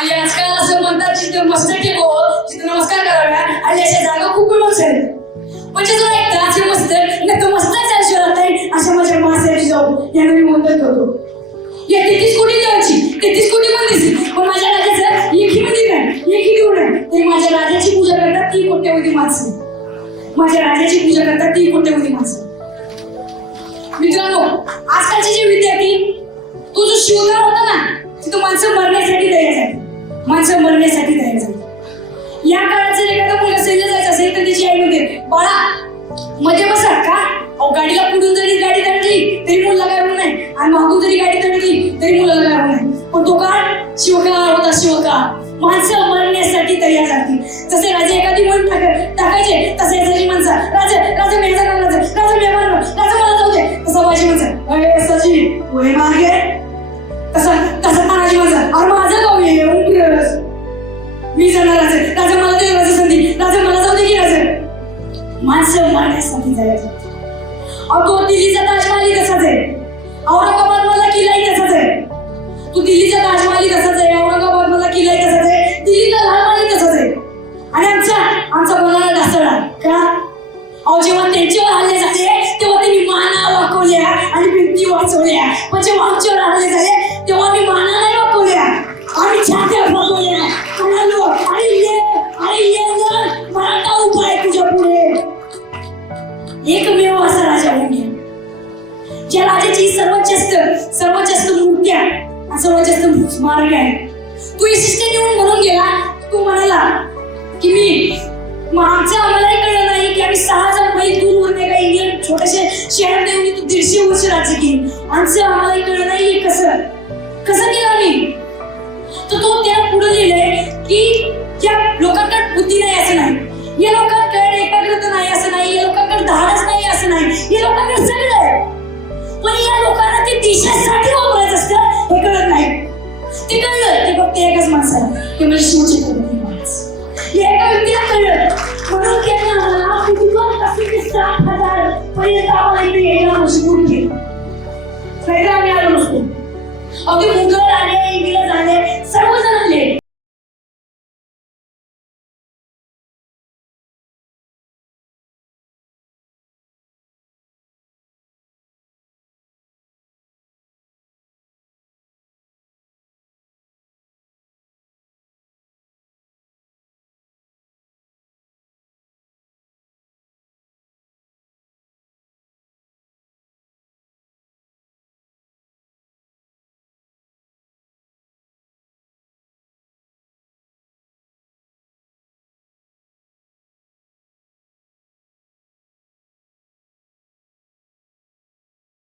आणि आजकाल असं म्हणतात जिथे मस्तक टेकव तिथे नमस्कार कराव्या आणि अशा जागा खूप मिळून आहेत. म्हणजे तुला एक ताचे मस्तक नतमस्तक चालशिवाय नाही अशा माझ्या माणसाची जाऊ यांना मी वंदन करतो. या 33 कोटी देवाची 33 कोटी मंदिर पण माझ्या राजाचं एकही मंदिर नाही, एकही देऊळ नाही. तरी माझ्या राजाची पूजा करतात ती कोट्यवधी माणसं. माझ्या राजाची पूजा करतात ती कोट्यवधी माणसं. मित्रांनो, आजकालचे जे विद्यार्थी तो जो शिवगाव होता ना तिथं माणसं मरण्यासाठी तयार झाली. माणसं मरण्यासाठी तयार झाली. या काळात जर एखादा मुलगा सैन्य जायचं असेल तर त्याची आई म्हणते बाळा मध्ये बसा का अहो गाडीला पुढून जरी गाडी तडली तरी मुलाला काय होऊ नये आणि मागून जरी गाडी तडली तरी मुलाला काय होऊ नये. पण तो काळ शिवकाळ होता. शिवकाळ माणसं मरण्यासाठी तयार झाली. जसे राजे एखादी मन टाकायचे तसे याची माणसं राजा राजा मेहजा राजा राजा मेहमान राजा मला जाऊ दे तसं माझी माणसं अरे सची वय मागे तसं तसं तानाजी माणसं अरे माझं गाव ये उमरस मी जाणार राजा राजा मला दे राजा संधी राजा मला जाऊ दे की राजा. माणसं मरण्यासाठी तयार झाली. अगो दिल्लीचा ताजमहल तसाच आहे. औरंगाबाद मला किल्लाही तसाच आहे. तू दिल्लीचा ताजमहल तसाच आहे. औरंगाबाद मला किल्लाही तसाच आहे. दिल्लीचा लाल महल तसाच आहे. आणि आमचा बोलायला ढासळला का अहो जेव्हा त्यांच्यावर हल्ले झाले तेव्हा त्यांनी माना वाकवल्या आणि भिंती वाचवल्या. पण जेव्हा आमच्यावर हल्ले झाले तेव्हा आम्ही माना नाही वाकवल्या आम्ही छात्या वाकवल्या म्हणालो आणि ये मराठा उभा आहे तुझ्या पुढे. एकमेव असा राजा होऊन गेला ज्या राजाची सर्वात जास्त मूर्ती आहे आणि सर्वात जास्त स्मारक आहे. तू इसिस्टंट येऊन म्हणून गेला. तू म्हणाला की मी आम्हालाही कळलं नाही की आम्ही 6 जण बैल दूरवर नाही का इंडियन छोट्याशा शहरात येऊन तू 150 वर्ष राज्य केली. आम्हालाही कळलं नाही कसं केलं आम्ही. तर तो त्याला पुढे लिहिलंय की या लोकांकडे बुद्धी नाही असं नाही, या लोकांकडे एकाग्रता नाही असं नाही, या लोकांकडे धाडस नाही असं नाही, या लोकांकडे सगळं आहे पण या लोकांना ते देशासाठी वापरायचं असतं हे कळत नाही. ते कळलं ते फक्त एकच माणसाला ते म्हणजे शिवछत्रपती माणूस. या एका व्यक्तीला कळलं म्हणून त्यांनी आम्हाला कुटुंबात 60,000 पर्यंत आम्हाला इथे यायला मजबूर केलं. नाहीतर आम्ही आलो नसतो. अगदी मुघल आले